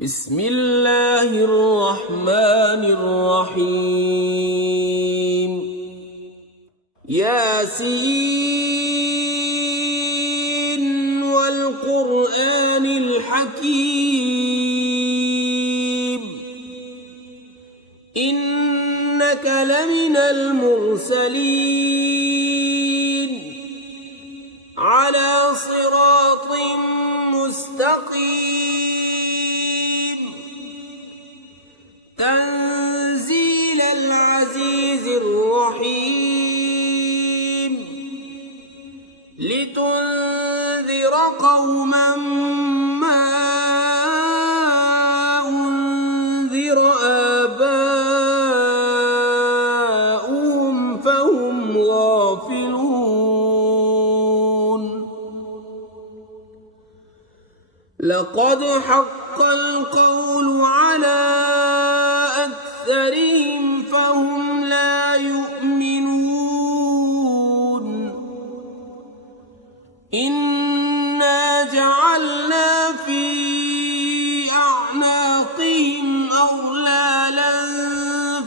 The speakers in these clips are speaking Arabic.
بسم الله الرحمن الرحيم ياسين والقرآن الحكيم إنك لمن المرسلين على صراط مستقيم تنزيل العزيز الرحيم لتنذر قوما ما أنذر آباؤهم فهم غافلون لقد حق القول على أكثرهم فهم لا يؤمنون إنا جعلنا في أعناقهم أغلالا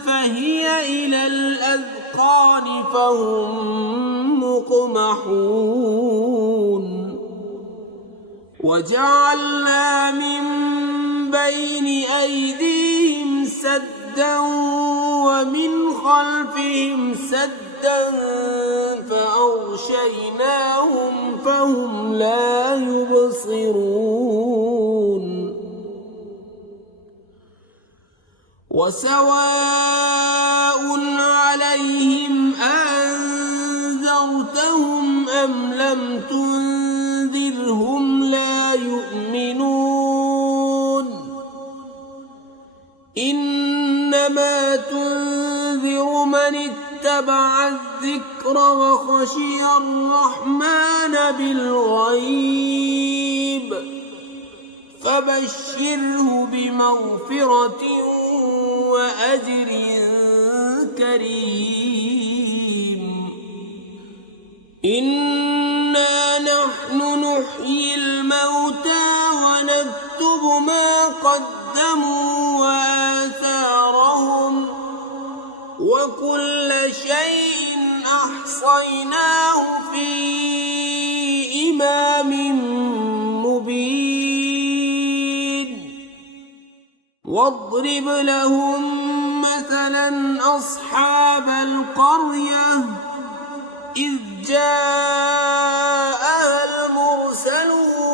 فهي إلى الأذقان فهم مقمحون وجعلنا من بين أيديهم سدا ومن خلفهم سدا فأغشيناهم فهم لا يبصرون وسواء عليهم أنذرتهم أم لم تنذرهم لا يؤمنون إنما تنذر من اتبع الذكر وخشي الرحمن بالغيب فبشره بمغفرة وأجر كريم إنا نحن نحيي الموتى ونكتب ما قدموا وآثارهم وكل شيء أحصيناه في إمام مبين واضرب لهم مثلا أصحاب القرية إذ جاءها المرسلون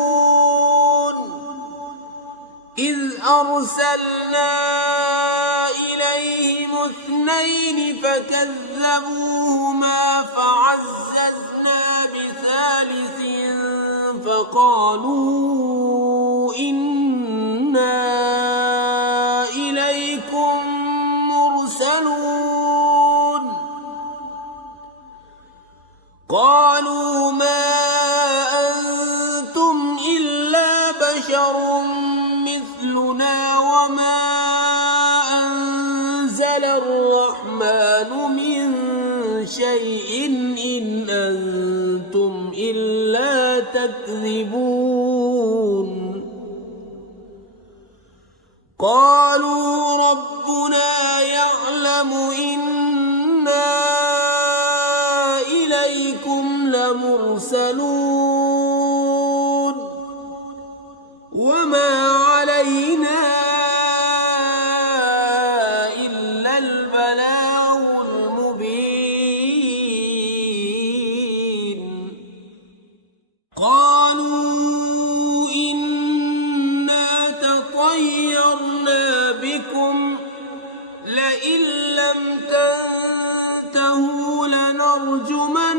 إذ أرسلنا إليهم اثنين فكذبوهما فعززنا بثالث فقالوا إنا إليكم مرسلون قالوا ما أنتم إلا بشر مثلنا وما أنزل الرحمن من شيء إن أنتم إلا تكذبون قالوا ربنا يعلم إنا إليكم لمرسلون وما علينا إلا البلاغ المبين قالوا إنا تطيرنا بكم لئن لم تنتهوا لنرجمنكم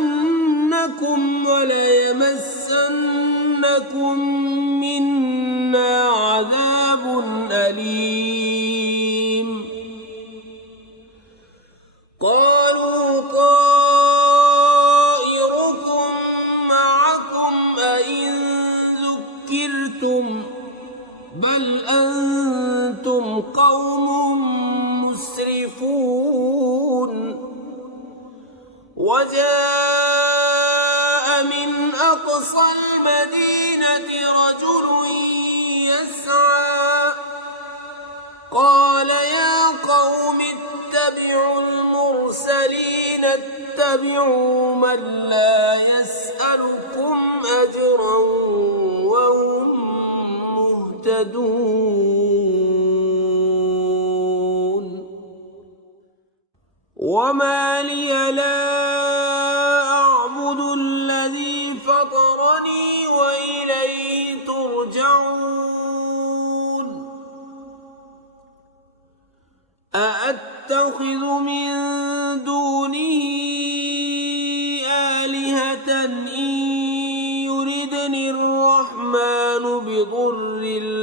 وليمسنكم منا عذاب أليم قالوا طائركم معكم أئن ذكرتم بل أنتم قوم مسرفون وجاء من أقصى المدينة رجل يسعى تتبعوا من لا يسألكم أجرا وهم مهتدون وما لي لا أعبد الذي فطرني وإليه ترجعون أأتخذ من دونه آلهة إن يردني الرحمن بضر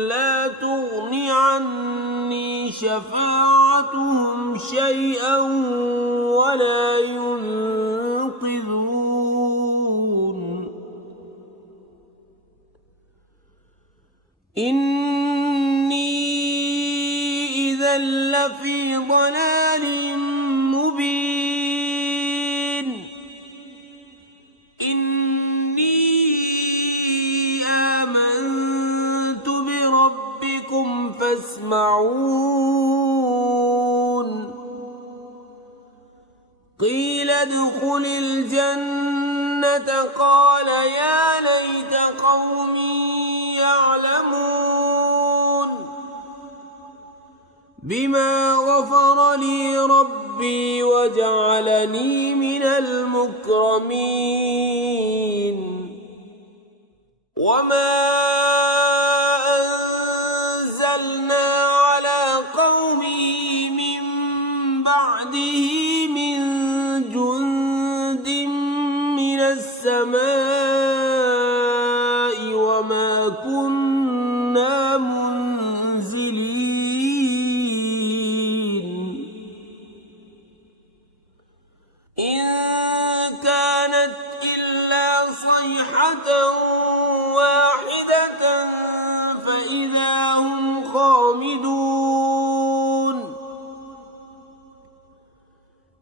لا تغن عني شفاعتهم شيئا ولا ينقذون إني إذا لفي ضلال مبين إني آمنت بربكم فاسمعون قيل ادخل الجنة قال يا ليت قومي يعلمون بما غفر لي ربي وجعلني من المكرمين وما أنزلنا على قومه من بعده من جند من السماء وما كنا منزلين إن كانت إلا صيحة واحدة فإذا هم خامدون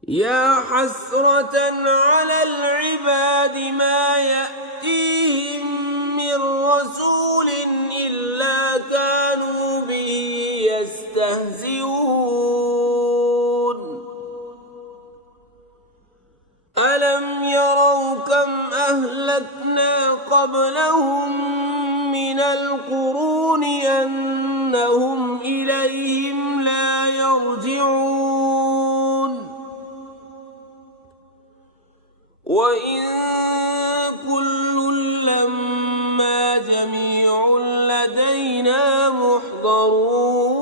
يا حسرة على العباد ما يأتيهم من رسول إلا كانوا به يستهزئون ألم يروا كم أهلكنا قبلهم من القرون أنهم إليهم لا يرجعون وإن كل لما جميع لدينا محضرون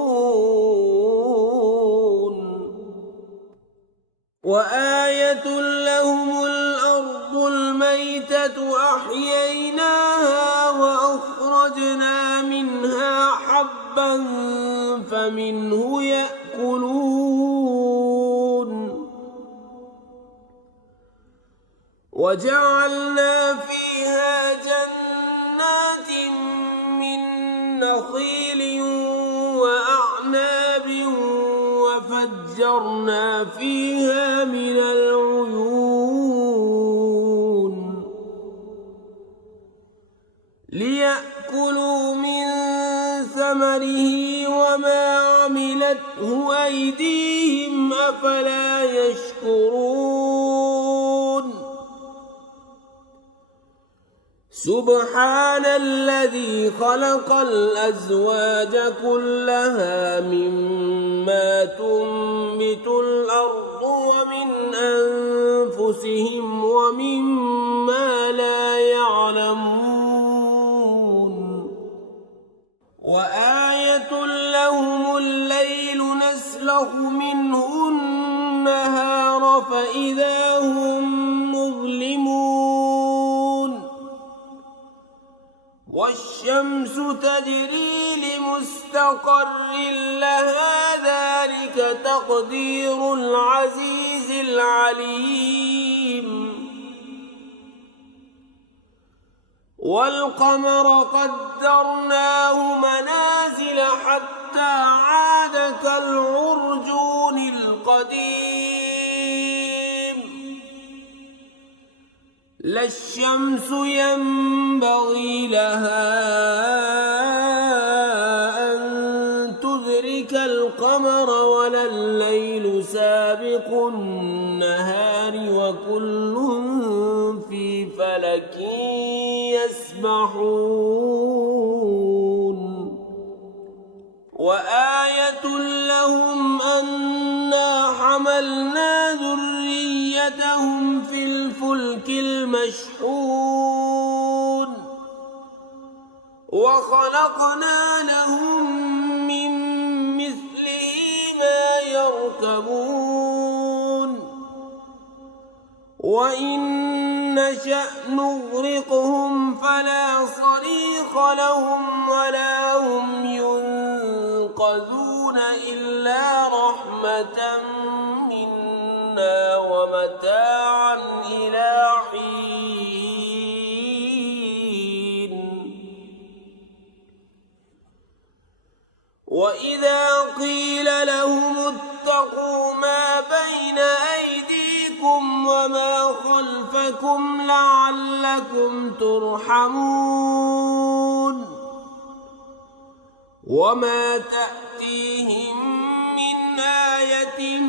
وآية لهم الأرض الميتة أحييناها وأخرجنا منها حبا فمنه يأكلون وجعلنا فيها جنات من نخيل وأعناب وفجرنا فيها من العيون ليأكلوا من ثمره وما عملته أيديهم أفلا يشكرون سبحان الذي خلق الأزواج كلها مما تنبت الأرض ومن أنفسهم ومما لا يعلمون وآية لهم الليل نسلخ منه النهار فإذا هم مظلمون والشمس تجري لمستقر لها ذلك تقدير العزيز العليم والقمر قدرناه منازل حتى عاد كالعرجون القديم لا الشمس ينبغي لها أن تدرك القمر ولا الليل سابق النهار وكل يسمحون وآية لهم أنا حملنا ذريتهم في الفلك المشحون وخلقنا لهم من مثله ما يركبون وإن نشأ نغرقهم فلا صريخ لهم ولا هم ينقذون إلا رحمة منا ومتاعا إلى حين وإذا قيل لهم اتقوا ما بين أيديكم وما خلفكم لعلكم ترحمون وما تأتيهم من آية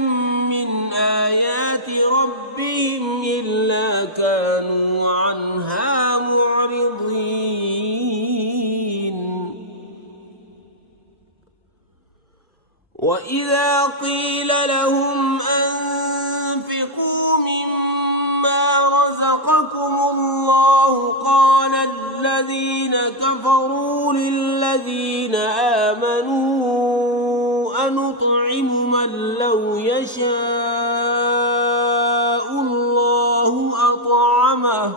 من آيات ربهم إلا كانوا عنها معرضين وإذا قيل لهم أنفقوا مما رزقكم الله قال الذين كفروا للذين آمنوا أنطعم من لو يشاء الله أطعمه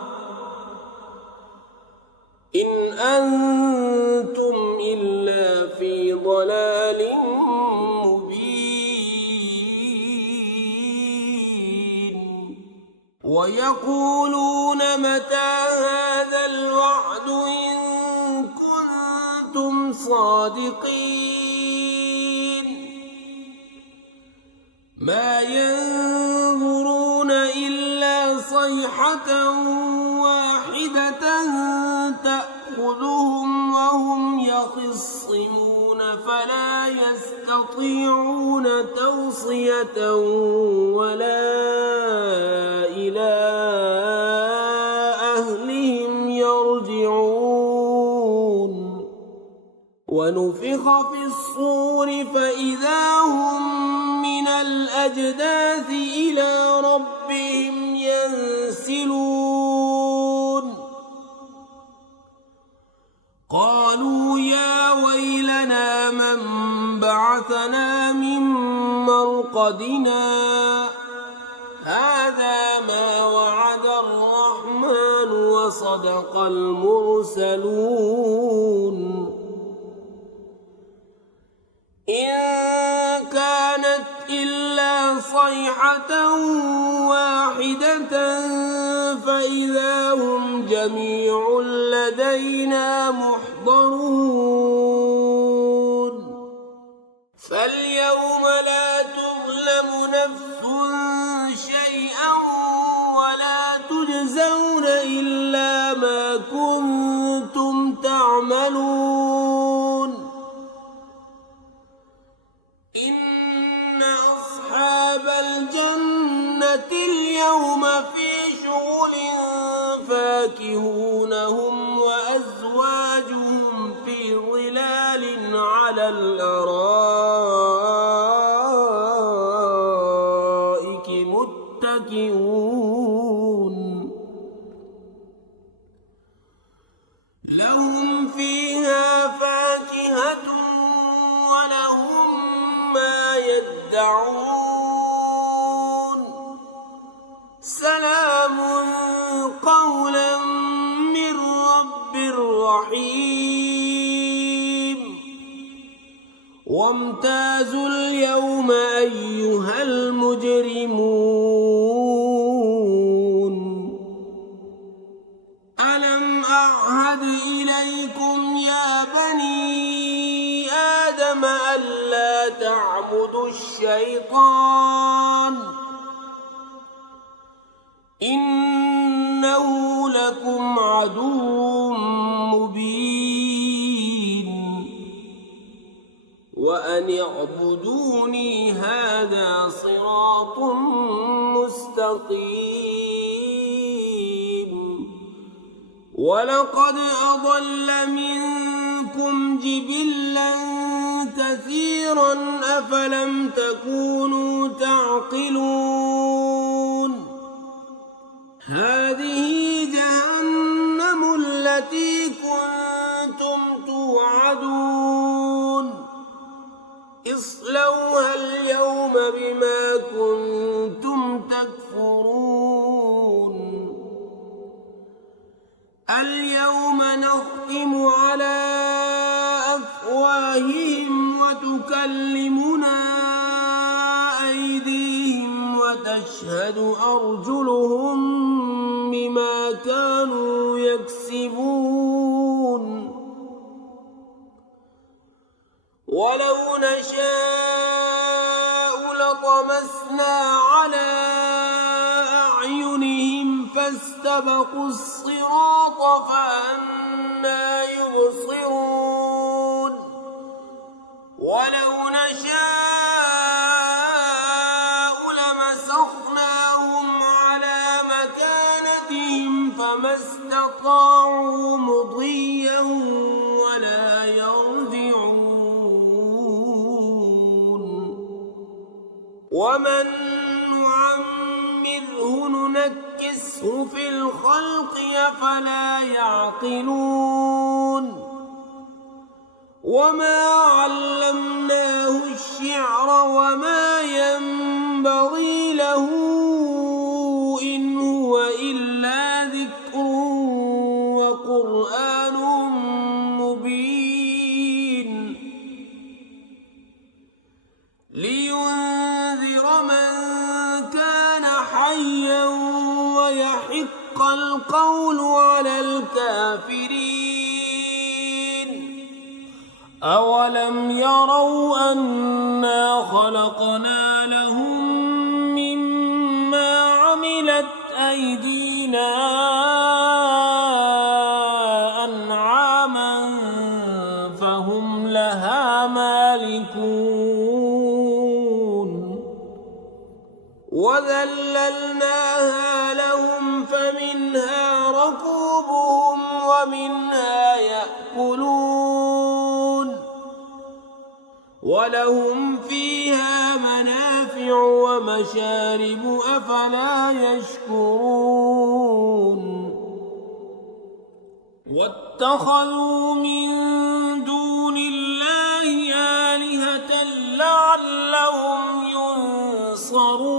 إن أنتم إلا في ضلال ويقولون متى هذا الوعد إن كنتم صادقين ما ينظرون إلا صيحة واحدة تأخذهم وهم يخصمون فلا يستطيعون توصية ولا إلى أهلهم يرجعون ونفخ في الصور فإذا هم من الأجداث إلى ربهم ينسلون قالوا يا ويلنا من بعثنا من مرقدنا هذا ما وعد الرحمن وصدق المرسلون إن كانت إلا صيحة واحدة فإذا هم جميع لدينا محضرون فاليوم لا تظلم نفس شيئا ولا تجزون إلا ما كنتم تعملون إن أصحاب الجنة اليوم في شغل فاكهون هم وأزواجهم في ظلال على الأرائك متكئون لهم فيها فاكهة ولهم ما يدعون سلام قولا من رب رحيم وامتازوا اليوم أيها المجرمون ألم أعهد إليكم يا بني آدم ألا تعبدوا الشيطان إنه لكم عدو مبين وأن اعبدوني هذا صراط مستقيم ولقد أضل منكم جبلا كثيرا أفلم تكونوا تعقلون هذه جهنم التي كنتم توعدون اصلوها اليوم بما كنتم تكفرون اليوم نختم على أفواههم وتكلمنا أيديهم وتشهد أرجلهم بما كانوا يكسبون ولو نشاء لطمسنا على أعينهم فاستبقوا الصراط فأنى يبصرون ولو نشاء لمسخناهم على مكانتهم فما استطاعوا مضيا ولا يرجعون ومن نعمره ننكسه في الخلق أفلا يعقلون وما علمناه الشعر وما ينبغي له إن هو إلا ذكر وقرآن مبين لينذر من كان حيا ويحق القول على الكافرين أولم يروا أنا خلقنا لهم مما عملت أيدينا أنعاما فهم لها مالكون وذللناها لهم فمنها ركوبهم ومنها يأكلون ولهم فيها منافع ومشارب أفلا يشكرون واتخذوا من دون الله آلهة لعلهم ينصرون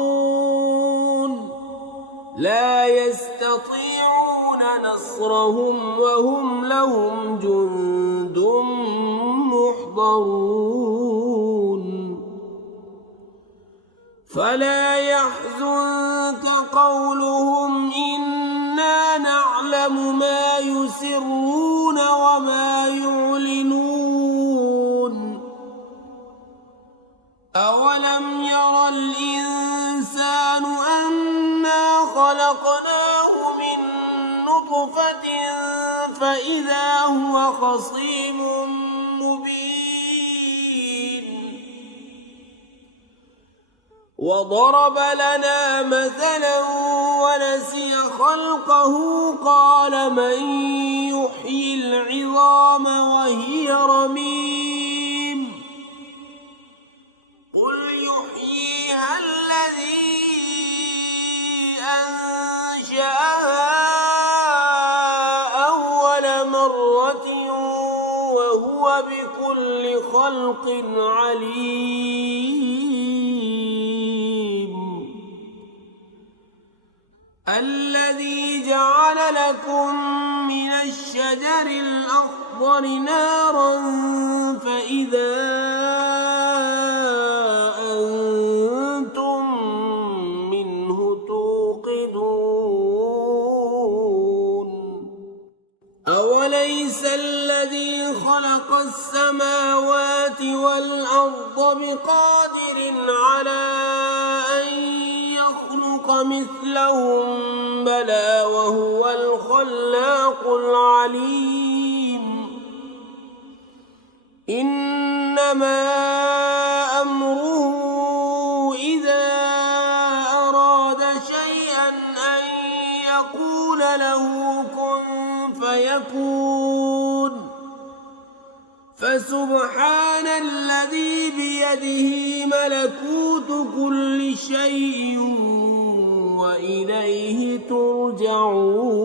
لا يستطيعون نصرهم وهم لهم جند محضرون فلا يحزنك قولهم إنا نعلم ما يسرون وما يعلنون أولم ير الإنسان أنا خلقناه من نطفة فإذا هو خصيم مبين وضرب لنا مثلا ونسي خلقه قال من يحيي العظام وهي رميم قل يحييها الذي أنشأها أول مرة وهو بكل خلق عليم الذي جعل لكم من الشجر الأخضر نارا فإذا أنتم منه توقدون أوليس الذي خلق السماوات والأرض بقادر على أن يخلق مثلهم بلى وهو الخلاق العليم إنما أمره إذا أراد شيئا أن يقول له كن سبحان الذي بيده ملكوت كل شيء وإليه ترجعون.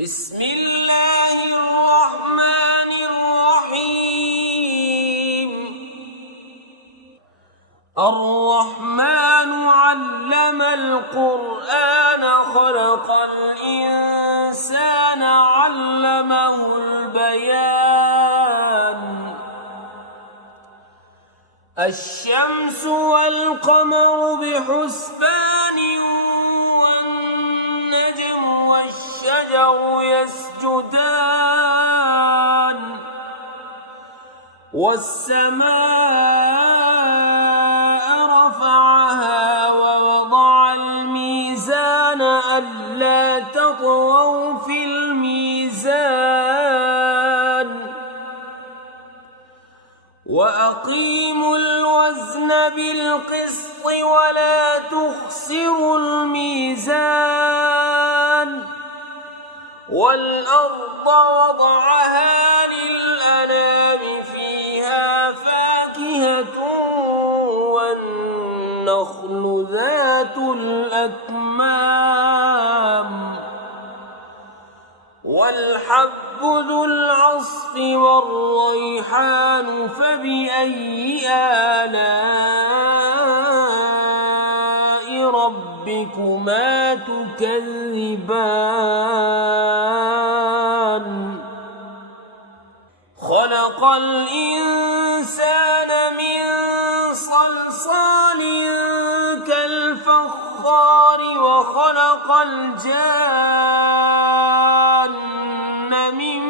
بسم الله الرحمن الرحيم. الرحمن علم القرآن خلق الإنسان علمه البيان. الشمس والقمر بحسبان والنجم والشجر يسجدان والسماء رفعها ووضع الميزان ألا تطغوا في الميزان وأقيموا الوزن بالقسط ولا تخسروا الميزان والأرض وضعها للأنام فيها فاكهة والنخل ذات الأكمام والحب ذو العصف والريحان فبأي آلاء ربكما تكذبان. خلق الإنسان من صلصال كالفخار وخلق الجان من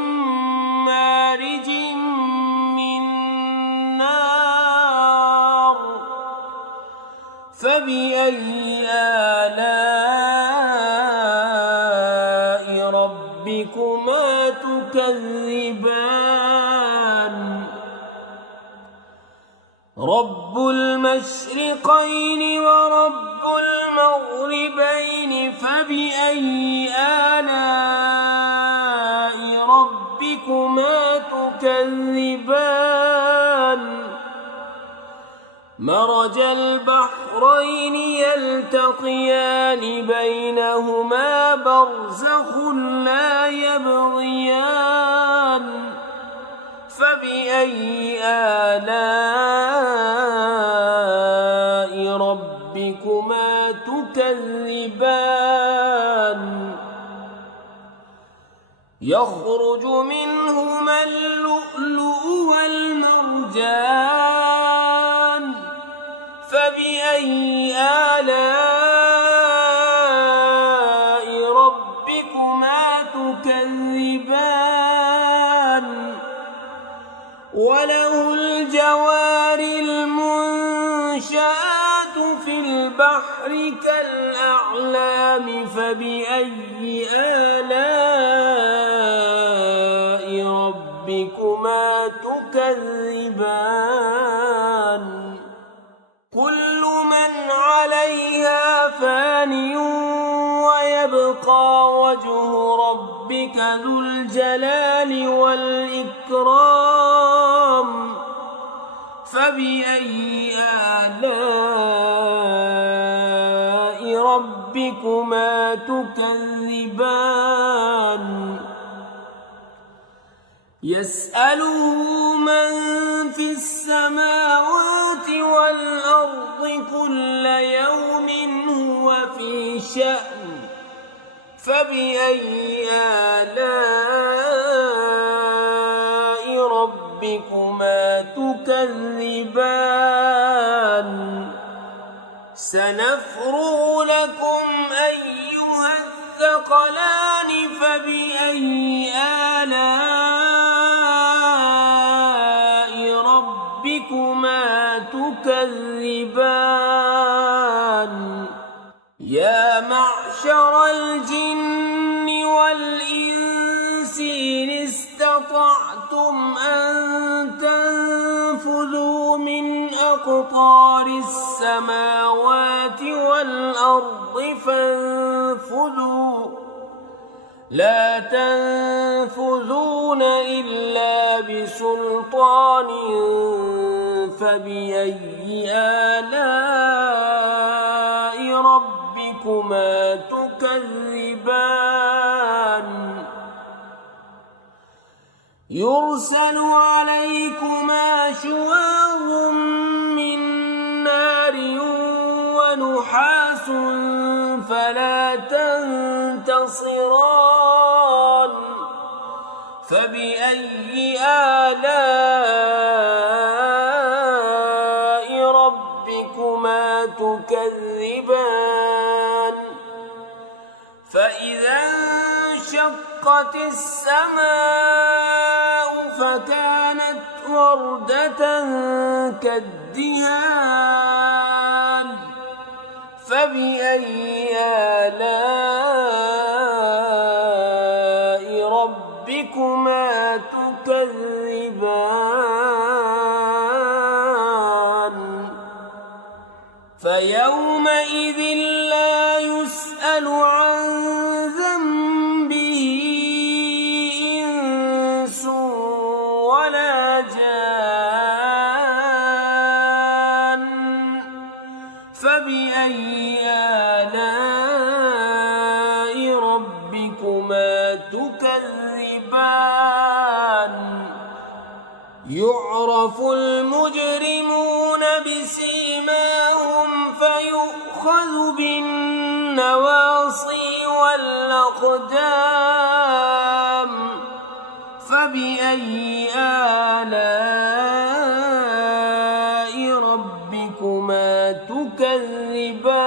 مارج من نار فبأي آلاء ربكما تكذبان. رب المشرقين ورب المغربين فبأي آلاء ربكما تكذبان. مرج البحرين يلتقيان بينهما برزخ لا يبغيان فبأي آلاء ربكما تكذبان. يخرج منهما اللؤلؤ والمرجان فبأي آلاء ربكما تكذبان. وله الجوار المنشآت في البحر كالأعلام فبأي آلاء ربكما تكذبان. كل من عليها فان ويبقى وجه ربك ذو الجلال والإكرام فبأي آلاء ربكما تكذبان. يسأله من في السماوات والأرض كل يوم هو في شأن فبأي آلاء ربكما تكذبان. سنفرغ لكم أيها الثقلان فبأي آلاء ربكما تكذبان. يا معشر الجن والإنس إن استطعتم أن تنفذوا من أقطار السماوات والأرض فانفذوا لا تنفذون إلا بسلطان فبأي آلاء ربكما تكذبان يرسل عليكما شواظ من نار ونحاس فلا تنتصران فبأي آلاء ربكما تكذبان فإذا انشقت السماء فكانت وردة كالدهان فبأي آلاء ربكما تكذبان فيومئذ لا يسأل عن ذنبه إنس ولا جان فبأي آلاء ربكما تكذبان يعرف المجرمون بسيماهم فيؤخذ بالنواصي والأقدام فبأي آلاء ربكما تكذبان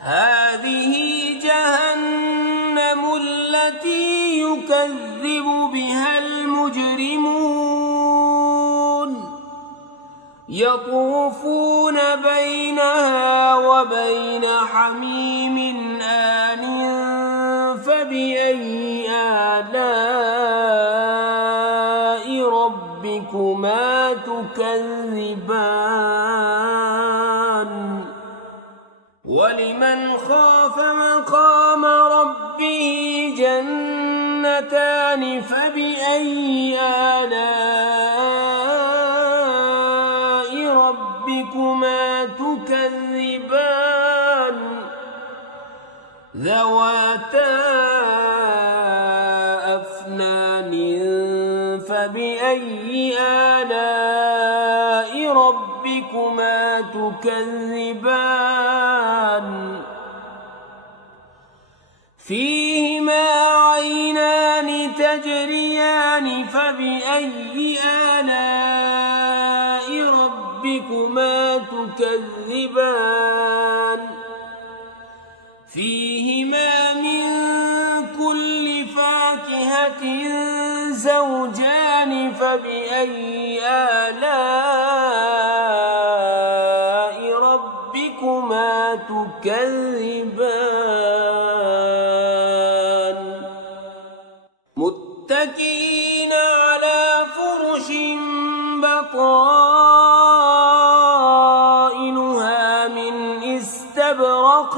هذه جهنم التي يكذب بها المجرمون يطوفون بينها وبين حميم آن فبأي آلاء ربكما تكذبان ولمن خاف مقام ربه جنتان فبأي آلاء ربكما تكذبان ذواتا أفنان فبأي آلاء ربكما تكذبان فيهما عينان تجريان فبأي آلاء ربكما تكذبان فيهما من كل فاكهة زوجان فبأي آلاء ربكما تكذبان متكئين على فرش بطائنها من استبرق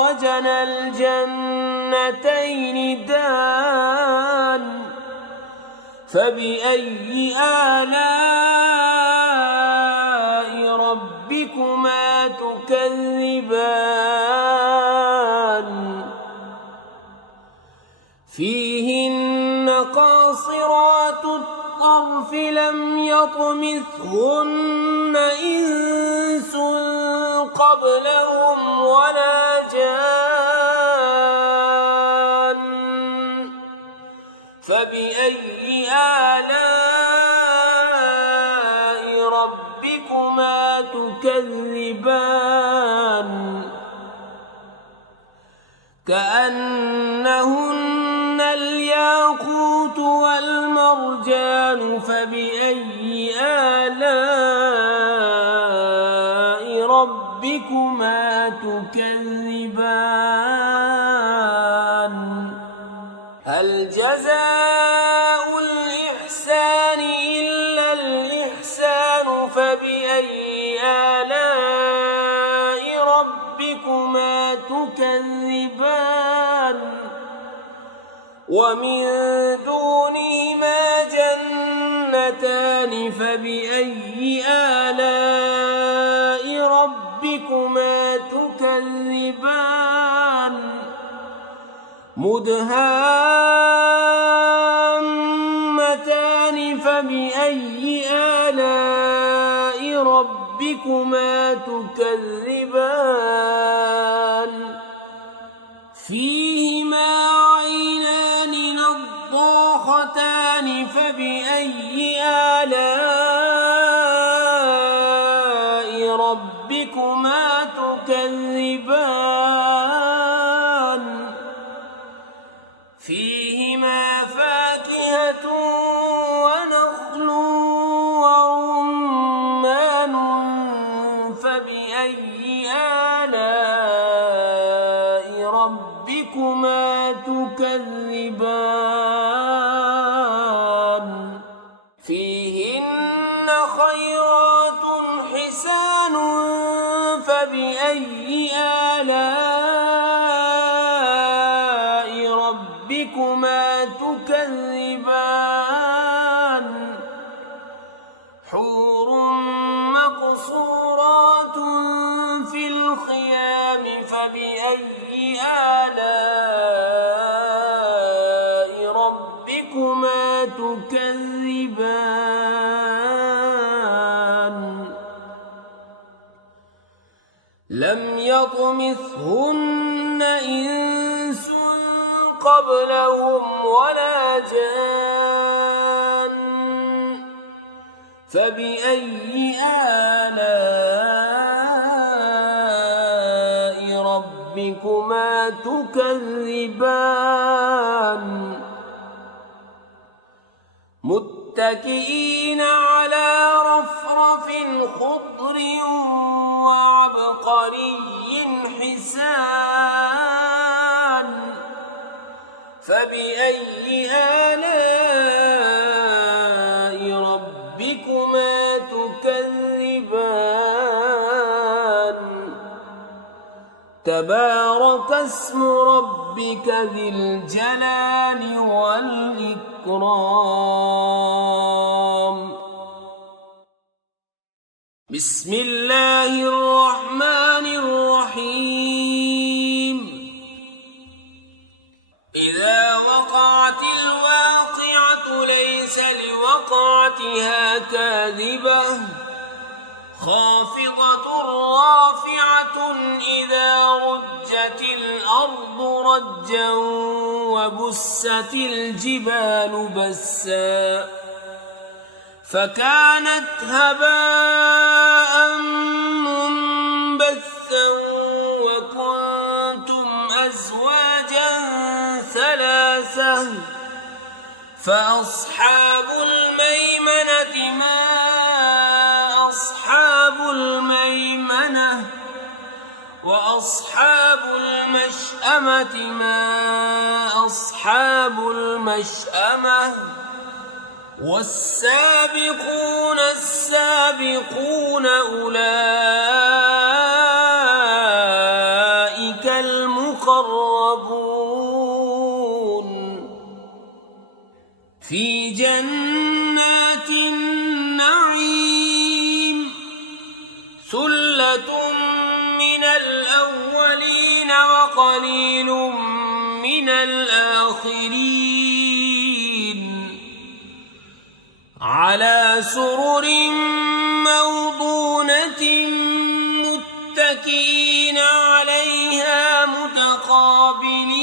وجنى الجنتين دان فبأي آلاء ربكما تكذبان فيهن قاصرات الطرف لم يطمثهن إنس قبلهم ولا جان فبأي آلاء ربكما تكذبان كأنهن الياقوت والمرجان فبأي آلاء ربكما تكذبان هل جزاء الإحسان إلا الإحسان فبأي آلاء ربكما تكذبان تكذبان ومن دونهما جنتان فبأي آلاء ربكما تكذبان مدهامتان فبأي آلاء ربكما تكذبان فيهما عينان نضاختان فبأي آلاء ربكما تكذبان فيهما فاكهة ونخل ورمان فبأي آلاء ربكما تكذبان فيهن خيرات حسان فبأي آلاء ربكما تكذبان حور مقصورات في الخيام فبأي آلاء ربكما تكذبان لم يطمثهن إنس قبلهم ولا جان فبأي آلاء ربكما تكذبان متكئين على رفرف خضر وعبقري حسان فبأي آلاء ربكما تكذبان تبارك اسم ربك ذي الجلال والإكرام بسم الله الرحمن الرحيم إذا وقعت الواقعة ليس لوقعتها كاذبة خافضة رافعة إذا رجت الأرض رجا وبست الجبال بسا فكانت هباء منبثا وكنتم أزواجا ثلاثة فأصحاب الميمنة ما أصحاب الميمنة وأصحاب المشأمة ما أصحاب المشأمة والسابقون السابقون أولئك المقربون في جنات النعيم ثلة من الأولين وقليل من الآخرين على سرر موضونة متكئين عليها متقابلين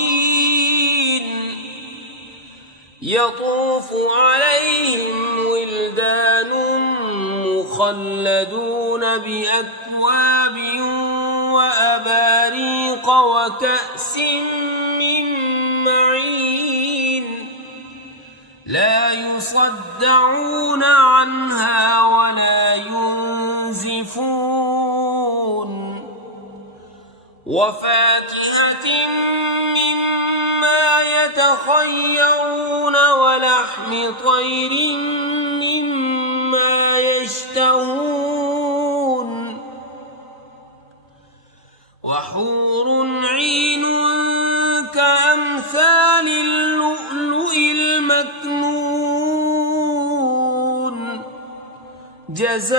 يطوف عليهم ولدان مخلدون بأكواب وأباريق وكأس من معين لا يصدعون عنها ولا ينزفون وفاكهة مما يتخيرون ولحم طير مما يشتهون وحور عين جزاء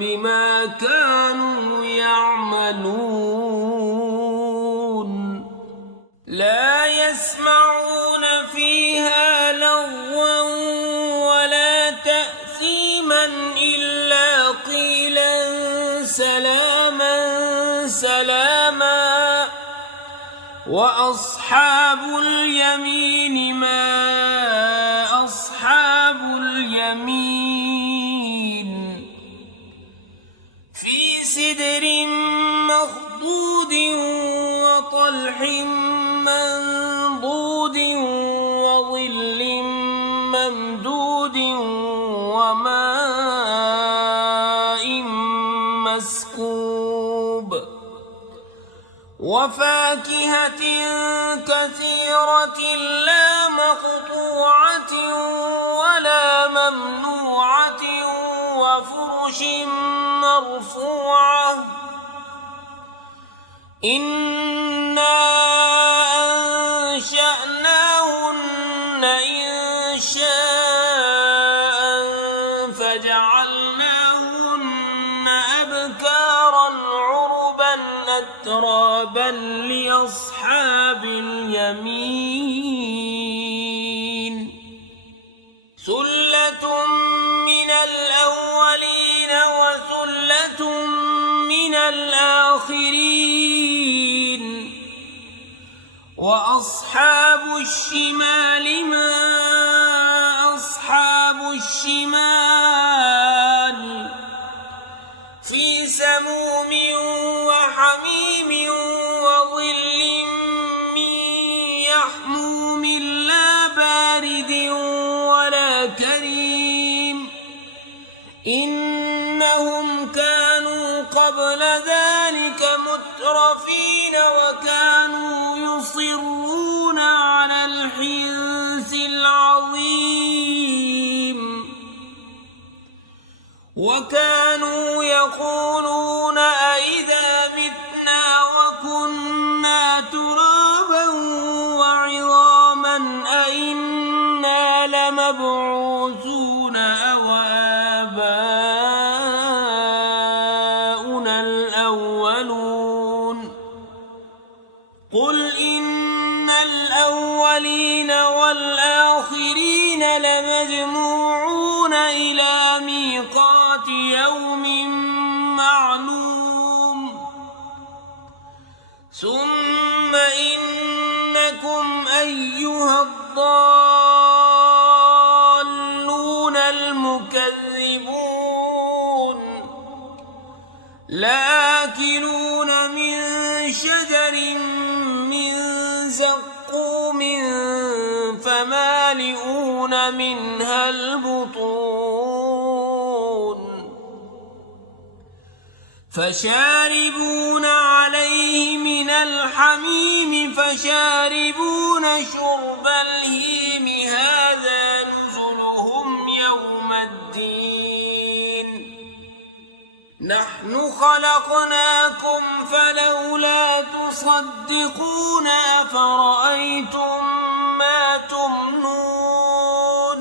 بما كانوا يعملون لا يسمعون فيها لغوا ولا تأثيما إلا قيلا سلاما سلاما وأصحاب اليمين ما أصحاب اليمين في سدر مخضود وطلح منضود وظل ممدود وماء مسكوب وفاكهة كثيرة لا مقطوعة ولا ممنوعة وفرش مرفوعة إنا أنشأناهن إنشاء فجعلناهن أبكارا عربا أترابا لأصحاب اليمين ثلة من الأولين وثلة من الآخرين وأصحاب الشمال ما أصحاب الشمال في سموم وحميم وظل من يحموم لا بارد ولا كريم إنهم كانوا قبل ذلك مترفين وكانوا يصرون على الحنث العظيم وكانوا يقولون أئذا متنا وكنا ترابا وعظاما أئنا لمبعوثون أو آباؤنا الأولون قل إن الأولين والآخرين لمجموعون إلى ميقات يوم معلوم ثم إنكم أيها الضالون المكذبون لآكلون من شجر من زقوم فمالئون منها البطون فشاربون عليه من الحميم فشاربون شرب الهيم هذا نزلهم يوم الدين نحن خلقناكم فلولا تصدقون أفرأيتم ما تمنون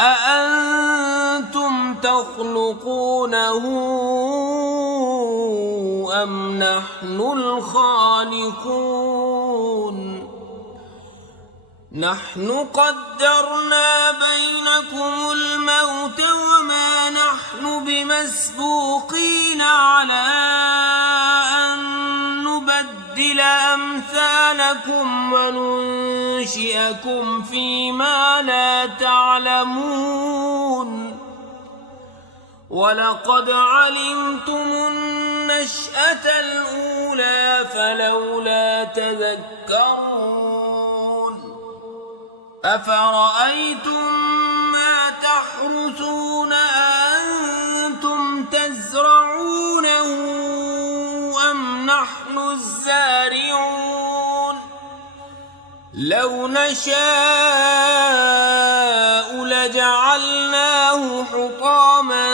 أأنتم تخلقونه أم نحن الخالقون نحن قدرنا بينكم الموت وما نحن بمسبوقين على أن نبدل أمثالكم وننشئكم فيما لا تعلمون ولقد علمتم النشأة الأولى فلولا تذكرون أفرأيتم ما تحرثون أأنتم تزرعونه أم نحن الزارعون لو نشاء لجعلناه حطاما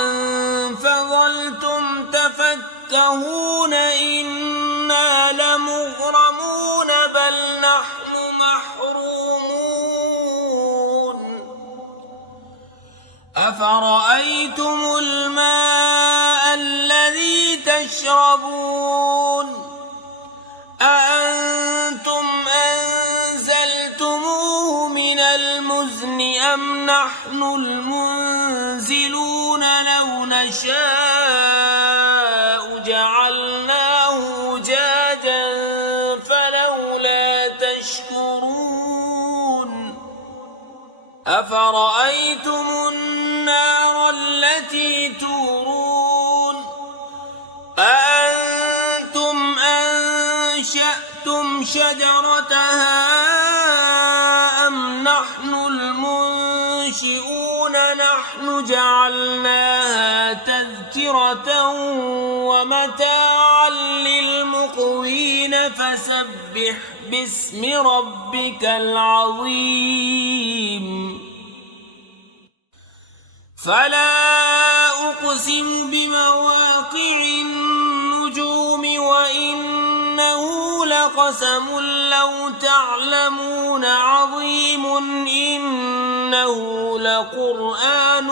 فظلتم تفكهون إنا لمغرمون بل نحن محرومون أفرأيتم الماء الذي تشربون أأنتم أنزلتموه من المزن أم نحن المنزلون لو نشاء جعلناه أجاجا فلولا تشكرون أفرأيتم النار التي تورون أأنتم أنشأتم شجرتها أم نحن المنشئون نحن جعلناها تذكرة ومتاعا للمقوين فسبح باسم ربك العظيم فلا أقسم بمواقع النجوم وإنه لقسم لو تعلمون عظيم إنه لقرآن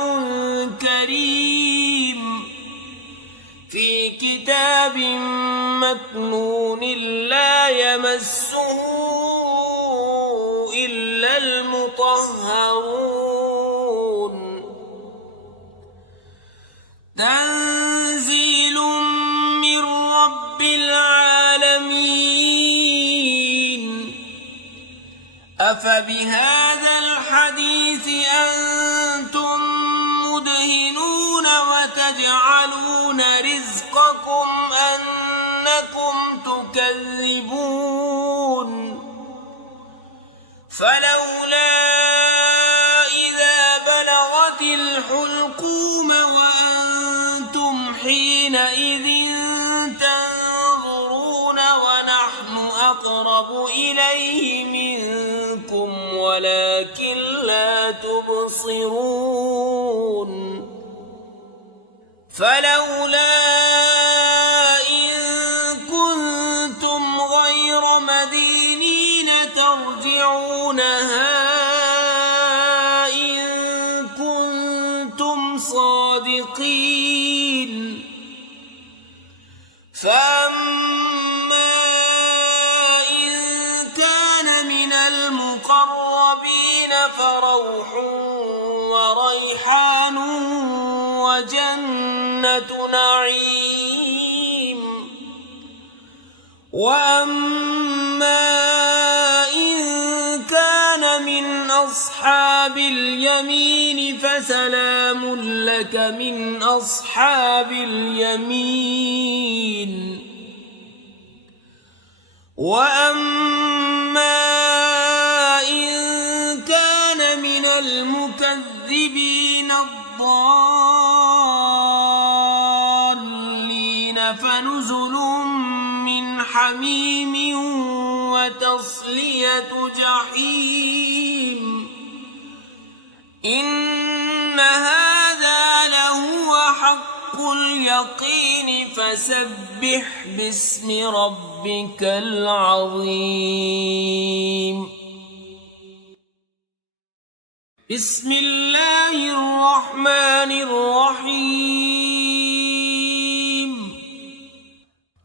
كريم في كتاب مكنون لا يمسه إلا المطهرون تنزيل من رب العالمين أفبهذا الحديث أنتم مدهنون وتجعلون رزقكم أنكم تكذبون فلولا إذا بلغت الحلقوم وأنتم حينئذ تنظرون ونحن أقرب إليه منكم ولكن لا تبصرون فلولا إن كنتم غير مدينين ترجعونها إن كنتم صادقين فأما إن كان من المقربين فروح وريحان وجنة نعيم وأما إن كان من أصحاب اليمين فسلام لك من أصحاب اليمين وأما إن كان من المكذبين الضالين فنزل من حميم وتصلية جحيم إن هذا لهو حق اليقين فسبح باسم ربك العظيم بسم الله الرحمن الرحيم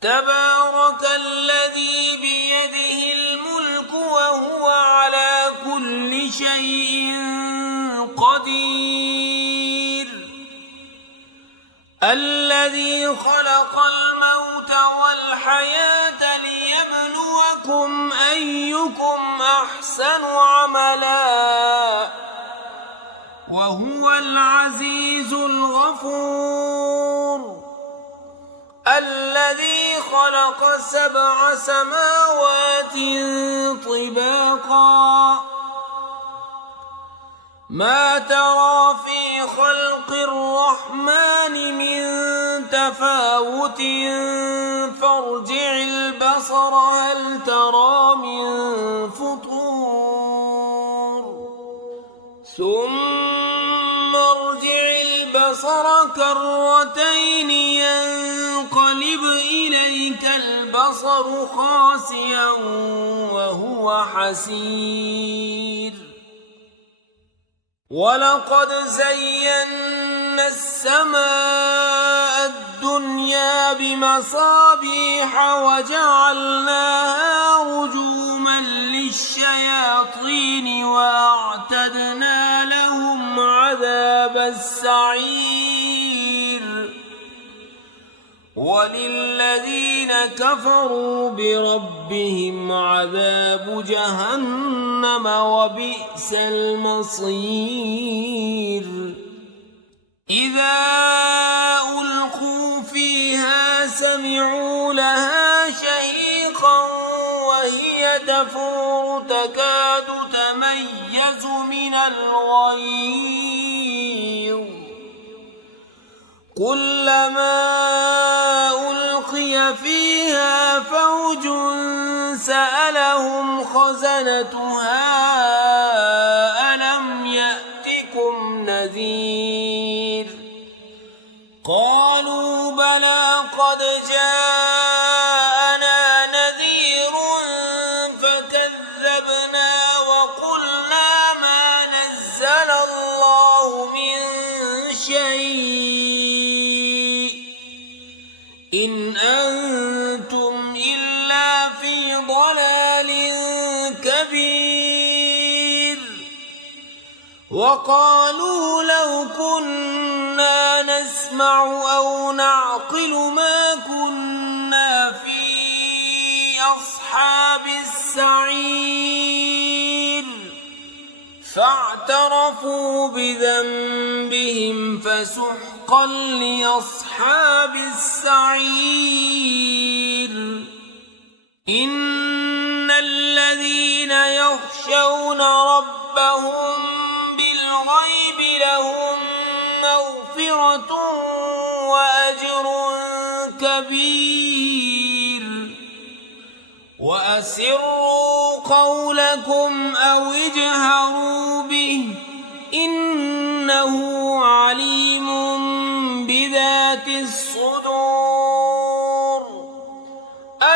تبارك الذي بيده الملك وهو على كل شيء قدير الذي خلق الموت والحياة ليبلوكم أيكم أحسن عملا وهو العزيز الغفور الذي خلق 7 سماوات طباقا ما ترى في خلق الرحمن من تفاوت فارجع البصر هل ترى من فطور ثم ارجع البصر كرتين ينقلب إليك البصر خاسئا وهو حسير ولقد زينا السماء الدنيا بمصابيح وجعلناها رجوما للشياطين وأعتدنا لهم عذاب السعير وللذين كفروا بربهم عذاب جهنم وبئس المصير إذا ألقوا فيها سمعوا لها شهيقا وهي تفور تكاد تميز من الغيظ كلما ألقي فيها فوج سألهم خزنتها ألم يأتكم نذير قالوا بلى قد جاءنا نذير فكذبنا وقلنا ما نزل الله من شيء إن أنتم إلا في ضلال كبير وقالوا لو كنا نسمع أو نعقل ما كنا في أصحاب السعير فاعترفوا بذنبهم فسحقا لأصحاب السعير إن الذين يخشون ربهم بالغيب لهم مغفرة وأجر كبير وأسروا قولكم أو اجهروا به إنه عليم بذات الصدور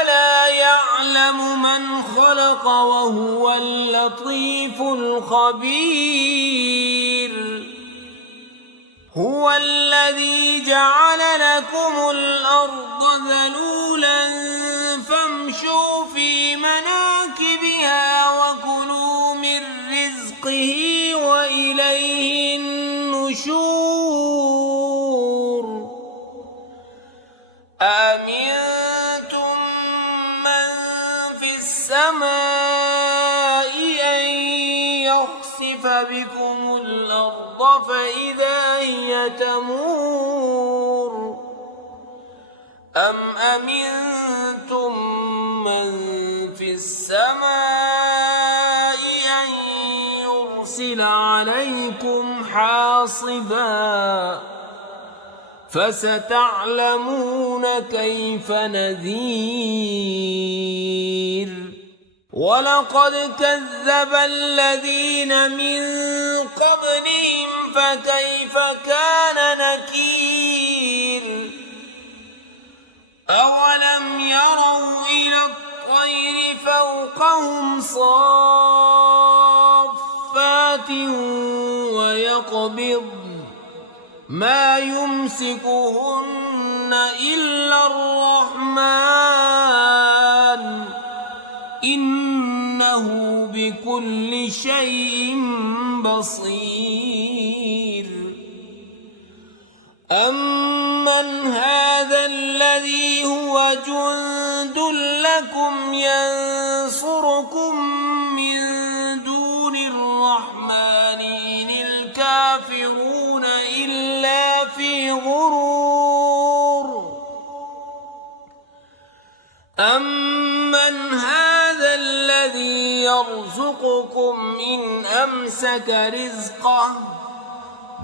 ألا يعلم من خلق وهو اللطيف الخبير هو الذي جعل لكم الأرض ذلولا فامشوا في مناكبها وكلوا من رزقه وإليه النشور أأمنتم من في السماء أن يخسف بكم الأرض فإذا هي تمور أم أمنتم من في السماء أن يرسل عليكم حاصبا فستعلمون كيف نذير ولقد كذب الذين من قبلهم فكيف كان نكير أولم يروا إلى الطير فوقهم صافات ويقبضن ما يمسكهن إلا الرحمن إنه بكل شيء بصير أمن هذا الذي هو جند لكم ينصركم من دون الرحمن إن الكافرون إلا في غرور أمن هذا الذي يرزقكم إن أمسك رزقه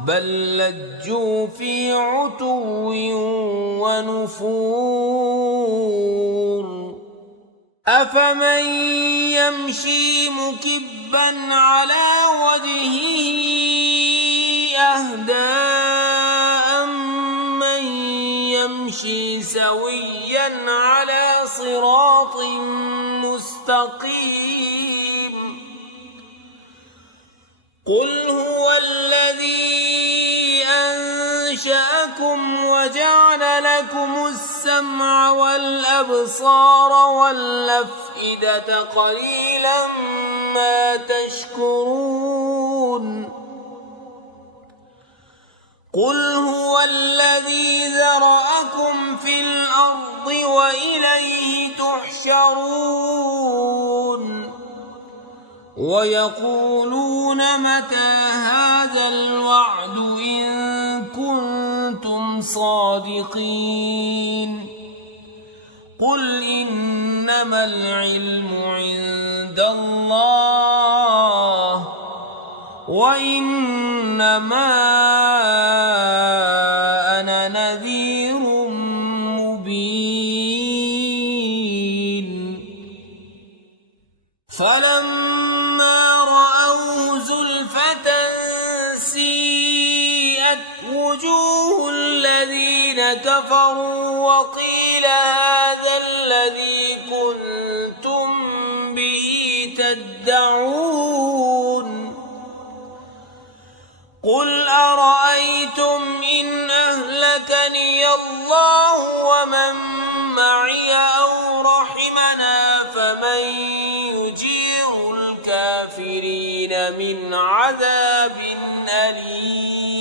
بل لجوا في عتو ونفور أفمن يمشي مكبا على وجهه أهدى أمن يمشي سويا على صراط مستقيم قل هو الذي أنشأكم وجعل لكم السمع والأبصار والأفئدة قليلا ما تشكرون قل هو الذي ذرأكم في الأرض وإليه تحشرون ويقولون متى هذا الوعد إن كنتم صادقين قل إنما العلم عند الله وإنما أنا نذير مبين فلما رأوه زلفة سيئت وجوه الذين كفروا وقيل هذا الذي كنتم به تدعون قل أرأيتم إن أهلكني الله ومن معي أو رحمنا فمن يجير الكافرين من عذاب أليم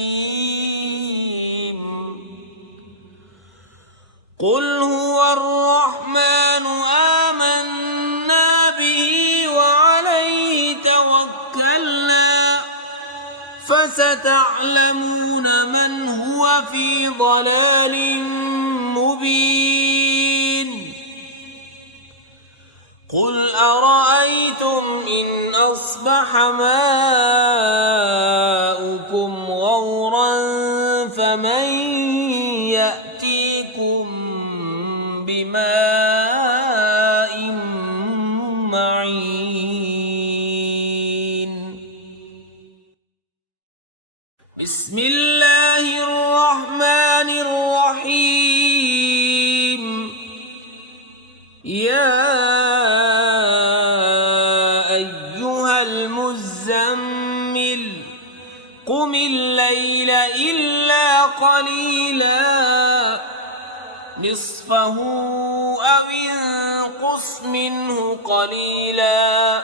قل هو الرحمن آمنا به وعليه توكلنا فستعلمون من هو في ضلال مبين قل أرأيتم إن أصبح ماؤكم غورا فمن يأتيكم بماء معين بسم الله الرحمن الرحيم يا أيها المزمل قم الليل إلا قليلا نصفه أو انقص منه قليلا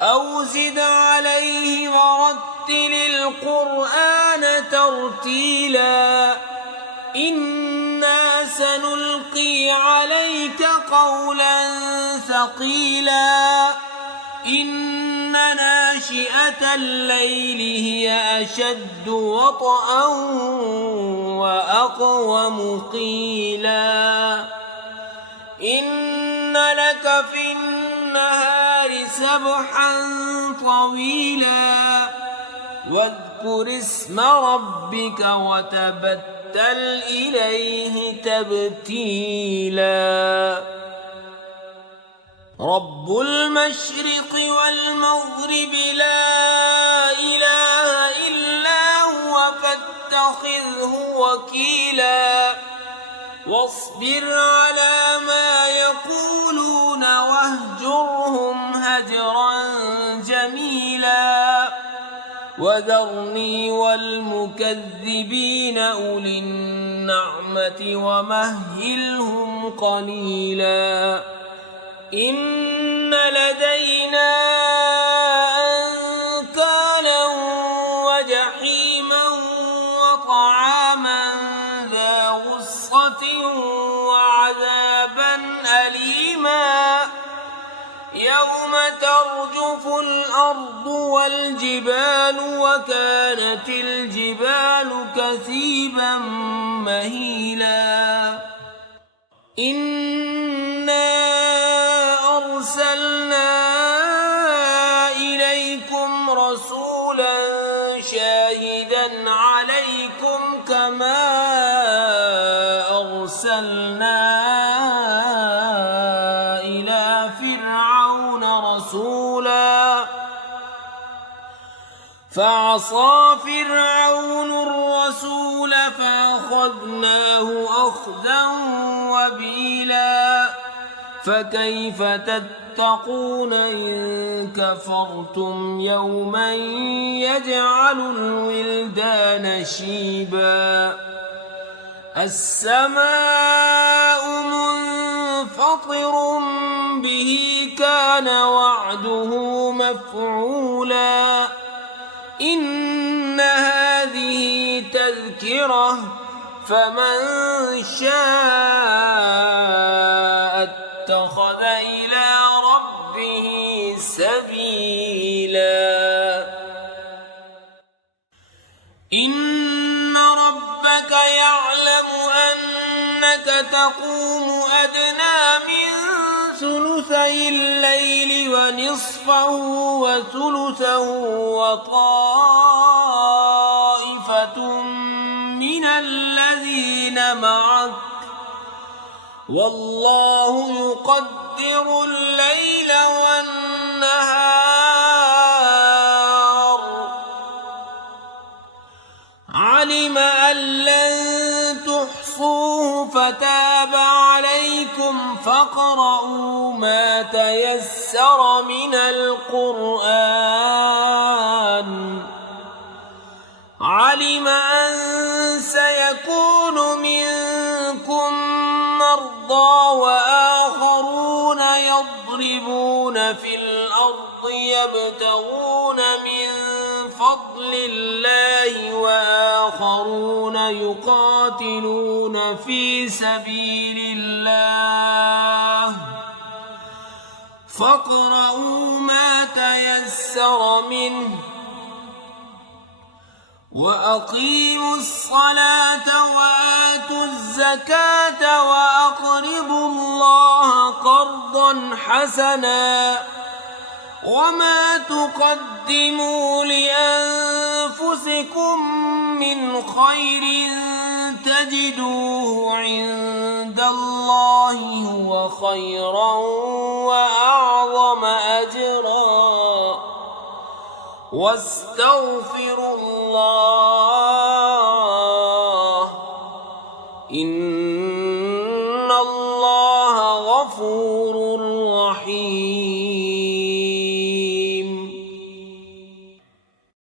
أو زد عليه ورتل القرآن ترتيلا إنا سنلقي عليك قولا ثقيلا إن ناشئة الليل هي أشد وطئا وأقوم قيلا إن لك في النهار سبحا طويلا واذكر اسم ربك وتبتل إليه تبتيلا رب المشرق والمغرب لا إله إلا هو فاتخذه وكيلا واصبر على ما يقولون واهجرهم هجرا جميلا وذرني والمكذبين أولي النعمة ومهلهم قليلا إن لدينا أنكالا وجحيما وطعاما ذا غصة وعذابا أليما يوم ترجف الأرض والجبال وكانت الجبال كثيبا مهيلا إنا أرسلنا إليكم رسولا شاهدا عليكم كما أرسلنا إلى فرعون رسولا فعصى فرعون الرسول فأخذناه أخذا وبيلا فكيف تتقون تتقون إن كفرتم يوما يجعل الولدان شيبا السماء منفطر به كان وعده مفعولا إن هذه تذكرة فمن شاء اتخذ إلى ربه سبيلا إن ربك يعلم أنك تقوم أدنى من ثلثي الليل ونصفه وثلثه وطائفة من الذين معك والله يقدر الليل والنهار علم أن لن تحصوه فتاب عليكم فاقرؤوا ما تيسر من القرآن علم أن سيكون منكم مرضى وآخرون يضربون في الأرض يبتغون من فضل الله وآخرون يقاتلون في سبيل الله فاقرؤوا ما تيسر منه وأقيموا الصلاة وآتوا الزكاة وأقرضوا الله قرضا حسنا وما تقدموا لأنفسكم من خير تجدوه عند الله هو خيرا وأعظم أجرا واستغفروا الله